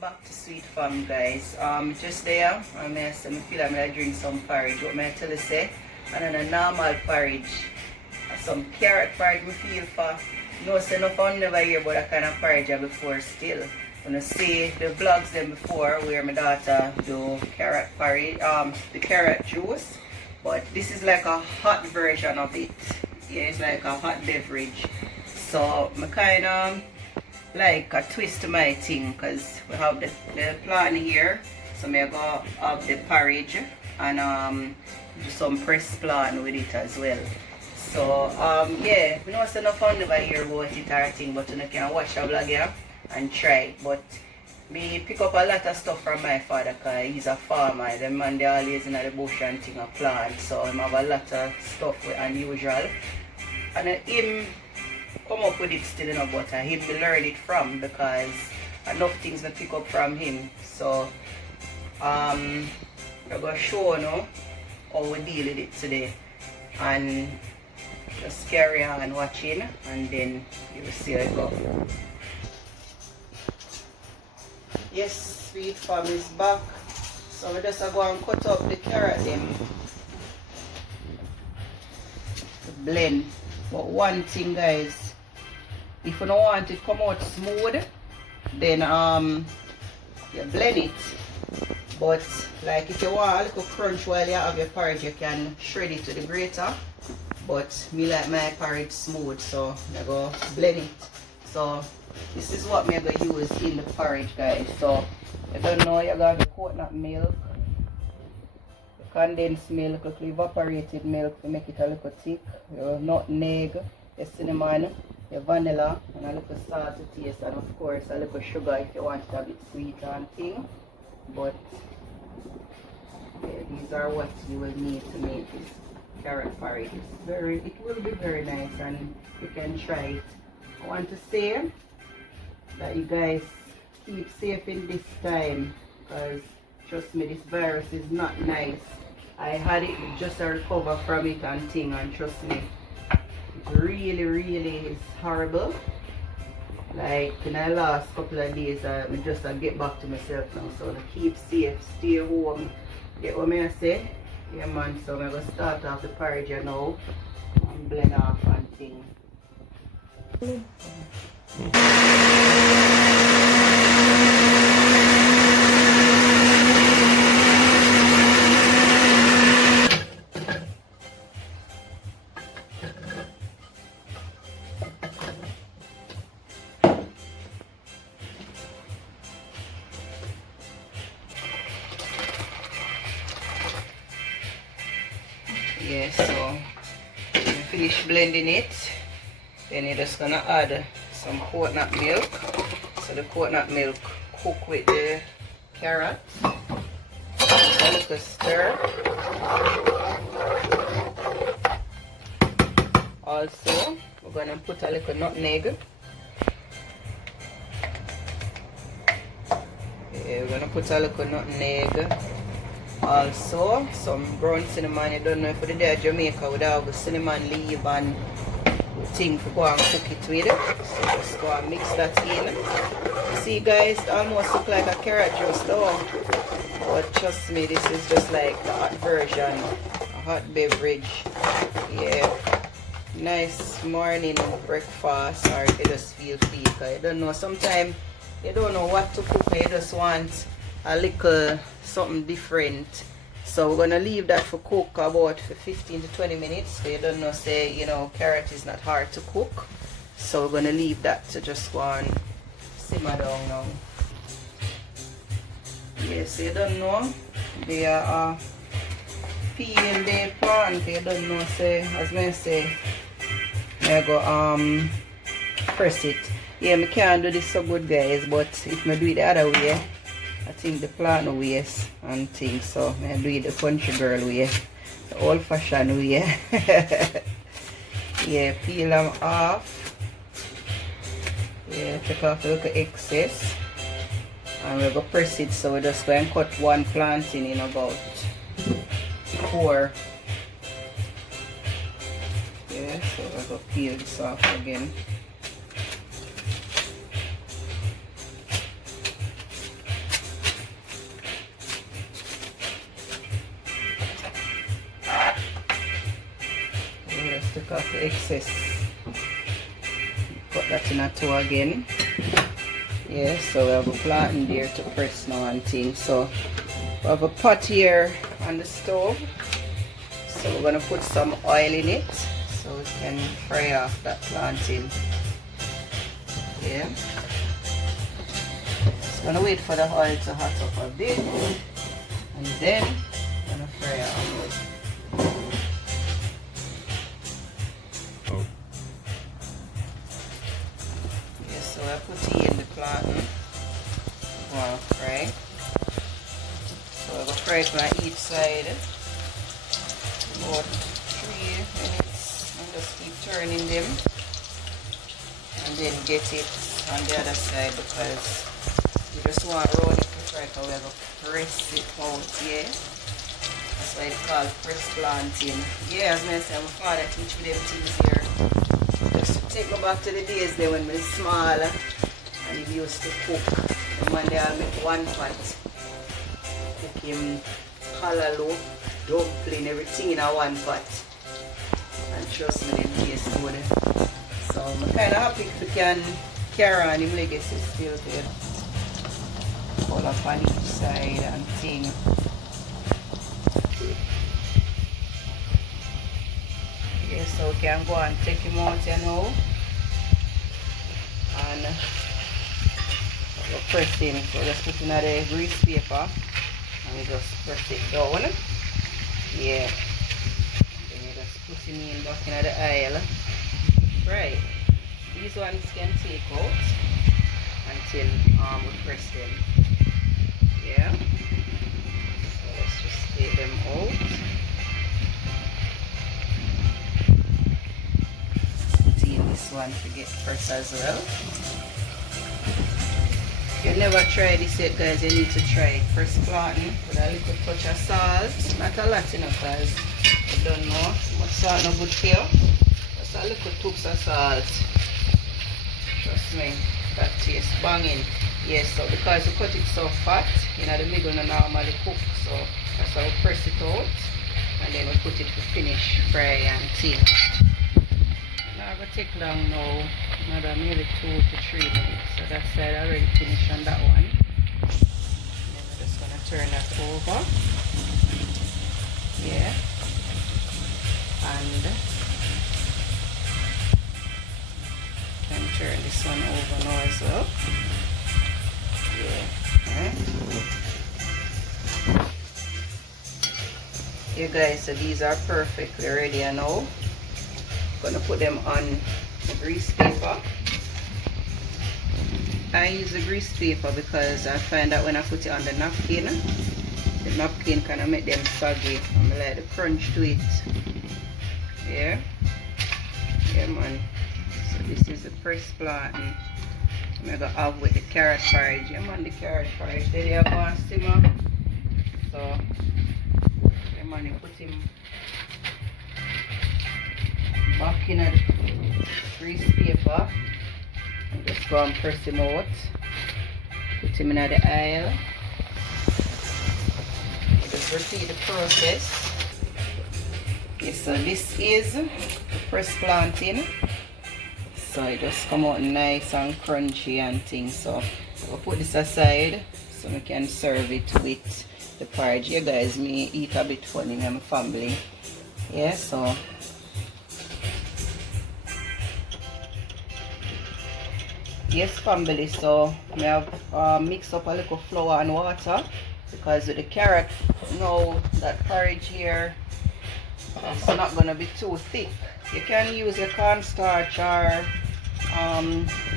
back to Sweet Farm, guys. Just there, I feel I'm gonna drink some porridge. What may I tell you say? And then a normal porridge. Some carrot porridge we feel for. No say no fun never hear about that kind of porridge before still. When I see the vlogs them before where my daughter do carrot porridge, the carrot juice. But this is like a hot version of it. Yeah, it's like a hot beverage. So I kind of like a twist to my thing because we have the plant here. So I go have the porridge and do some pressed plant with it as well. So yeah, we know it's enough fun never hear about it or thing, but you can watch the vlog here and try it. But me pick up a lot of stuff from my father because he's a farmer. The man they always in the bush and thing a plant. So I have a lot of stuff unusual. And him come up with it still, you know, but him me learn it from because enough things I pick up from him. So I'm gonna show you now how we deal with it today. And just carry on and watching and then you will see how it go. Yes, Sweet Farm is back. So we just go and cut up the carrot them to blend. But one thing, guys, if you don't want it to come out smooth, then you blend it. But like if you want a little crunch while you have your porridge, you can shred it to the grater. But me like my porridge smooth, so I go blend it. So this is what I'm going to use in the porridge, guys. So you don't know, you got the coconut milk, the condensed milk, the evaporated milk to make it a little thick, your nutmeg, your cinnamon, your vanilla, and a little salt to taste, and of course a little sugar if you want it a bit sweeter and thing. But yeah, these are what you will need to make this carrot porridge. It will be very nice and you can try it. I want to say that you guys keep safe in this time because trust me, this virus is not nice. I had it just to recover from it and thing, and trust me, it really is horrible. Like in the last couple of days I just get back to myself now. So to keep safe, stay home. Get what I say? Yeah man, so I'm going to start off the porridge now and blend off and thing. Yeah, so when you finish blending it, then you're just gonna add some coconut milk. So the coconut milk cook with the carrot. A little stir. Also, we're gonna put a little nutmeg. Yeah, we're gonna put a little nutmeg. Also, some brown cinnamon. You don't know if the day of Jamaica would have cinnamon leaf and thing for go and cook it with. So just go and mix that in. See guys, it almost look like a carrot juice though. But trust me, this is just like the hot version, a hot beverage. Yeah. Nice morning breakfast, or if you just feel free. I don't know, sometimes you don't know what to cook, you just want a little something different. So we're gonna leave that for cook about for 15 to 20 minutes. So you don't know, say, you know, carrot is not hard to cook. So we're gonna leave that to just go and simmer down now. Yes, you don't know, they are peeling the plant. You don't know, say, as I say, I go press it. Yeah, I can't do this so good, guys, but if I do it the other way, I think the plant ways and things, so I do it the country girl way, the old fashioned way. Yeah, peel them off. Yeah, take off the little excess. And we're going to press it, so we're just going to cut one plantain in about 4. Yeah, so we're going to peel this off again. take off the excess. Cut that in a two again. Yeah, so we have a plantain there to press now and things. So we have a pot here on the stove. So we're gonna put some oil in it so we can fry off that plantain. Yeah. So I'm gonna wait for the oil to hot up a bit and then I'm gonna fry off. Yeah, so I put it in the plantain. Wow, fry. So I'm gonna fry it on each side. About 3 minutes and just keep turning them and then get it on the other side because you just want to roll it to fry because we have to press it out, yeah. That's why it's called press planting. Yeah, as I said, my father teach me them things here. Just take me back to the days there when we were small and he used to cook. And one day I'll make one pot. Cook him callaloo, dumpling, everything in a one pot. And trust me, them taste good. So I'm kind of happy if we can carry on him legacy still there. All up on each side and thing. Yeah, so we can go and take him out, you know. And we'll press him. So just put in the grease paper and we just press it down. Yeah. Then you just put him in back in the aisle. Right. These ones can take out until we press them. Yeah. So let's just take them out. Put in this one to get pressed as well. If you never tried this yet, guys, you need to try it. Press plantain with a little touch of salt. Not a lot, you know, because you don't know much salt no good for you. Just a little tubs of salt. Trust me, that tastes banging. Yes, so because you cut it so fat, you know, the middle not normally cook, so that's how we press it out. And then we put it to finish fry and thin. Not going to take long now, another maybe 2 to 3 minutes. So that side already finished on that one. And then we're just going to turn that over. Yeah. And then turn this one over now as well. Yeah. Right. Yeah guys, so these are perfectly ready now. I'm gonna put them on the grease paper. I use the grease paper because I find that when I put it on the napkin kind of make them soggy. I like the crunch to it. Yeah. Yeah man. So this is the pressed plantain. I'm going to have with the carrot porridge. Yeah man, the carrot porridge. Then you go and simmer. So, yeah man, you put him back in the grease paper. And just go and press him out. Put him in the aisle. Just repeat the process. Okay, so this is the pressed plantain. So it just come out nice and crunchy and things. So we'll put this aside so we can serve it with the porridge. Yeah guys, me eat a bit funny with my family. Yeah, so yes family, so I have mixed up a little flour and water because with the carrot now that porridge here it's not gonna be too thick. You can use your cornstarch or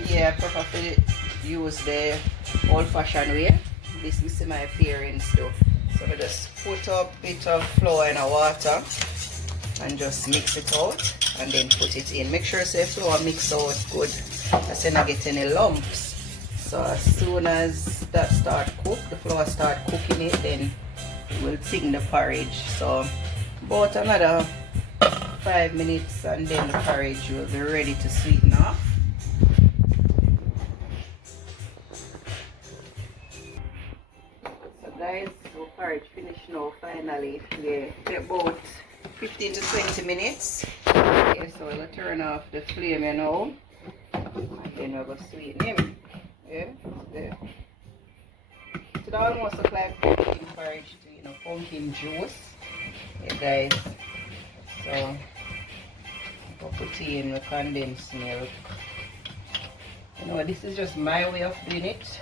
yeah, prefer to use the old-fashioned way. This is my appearance though. So I just put a bit of flour in the water and just mix it out and then put it in. Make sure the flour mix out good so you don't get any lumps. So as soon as that start cook, the flour start cooking it, then we'll sing the porridge. So about another 5 minutes and then the porridge will be ready to sweeten off. So guys, our porridge finished now finally. Yeah, take about 15 to 20 minutes Okay, so we'll turn off the flame, you know. And then we'll sweeten him. Yeah, there. It almost look like pumpkin porridge, you know, pumpkin juice. Yeah, guys. So we'll put in the condensed milk. You know, this is just my way of doing it.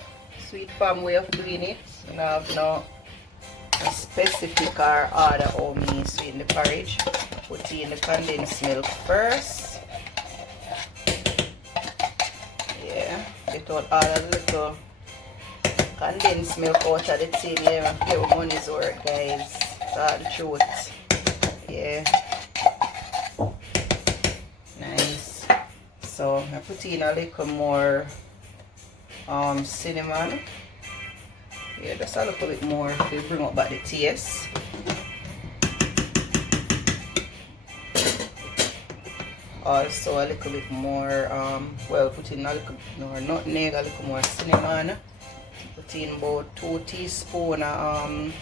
Sweet farm way of doing it. You know, I have no specific or order how me sweeten the porridge. Put in the condensed milk first. Yeah, get out all the little condensed milk out of the tin. Yeah, get what money's worth, guys. That's the truth. Yeah. Nice. So I put in a little more cinnamon. Yeah, just a little bit more to bring up back the taste. Also a little bit more well, put in a little more nutmeg, a little more cinnamon. Put in about 2 teaspoons of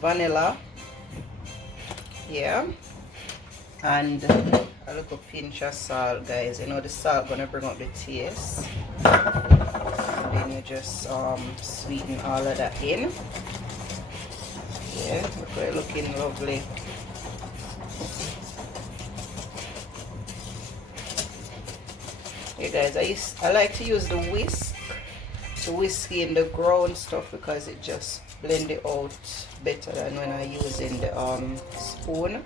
vanilla. Yeah. And a little pinch of salt, guys. You know the salt gonna bring up the taste. And then you just sweeten all of that in. Yeah, look, we're looking lovely. Hey guys, I like to use the whisk to whisk in the ground stuff because it just blend it out better than when I using the spoon.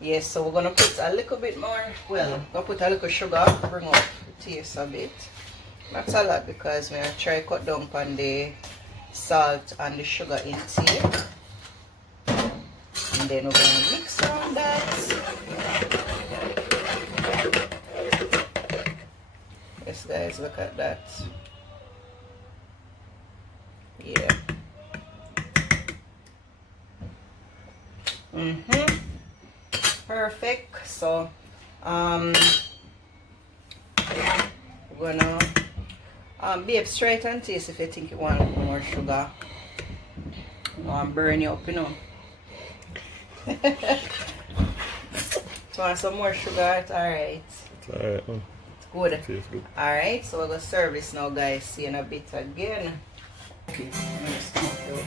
Yes, so we're gonna put a little bit more. Well, we're gonna put a little sugar to bring up the taste a bit. Not a lot because we're gonna try cut down on the salt and the sugar intake. And then we're gonna mix on that. Yes, guys, look at that. Yeah. Perfect. So we're gonna babes, try it and taste if you think you want more sugar. I'm burn you up, you know. So want some more sugar? It's alright. It's alright, huh? It's good. It tastes good. Alright, so we're gonna serve this now, guys. See you in a bit again. Okay, I'm gonna stop though.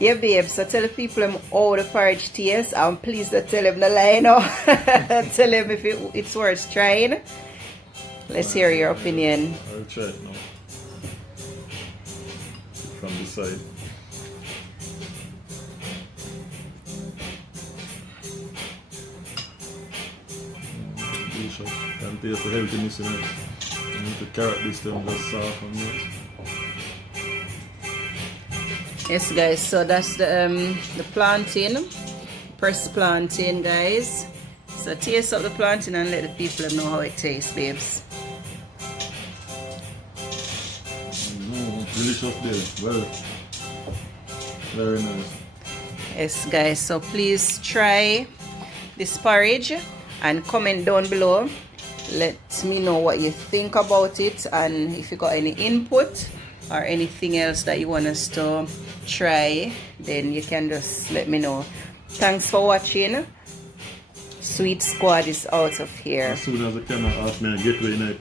Yeah, babe, so tell the people how the porridge tastes. I'm pleased to tell them the lie now. Tell them if it's worth trying. Let's hear your opinion. I'll try it now. From the side. Delicious. Can taste the healthiness in it. I need to carrot this them just soft and nice. Yes, guys, so that's the plantain, pressed plantain, guys. So taste up the plantain and let the people know how it tastes, babes. Delicious there. Well, very nice. Yes, guys, so please try this porridge and comment down below. Let me know what you think about it and if you got any input or anything else that you want us to try, then you can just let me know. Thanks for watching. Sweet Squad is out of here. As soon as the camera asked me, I get to it.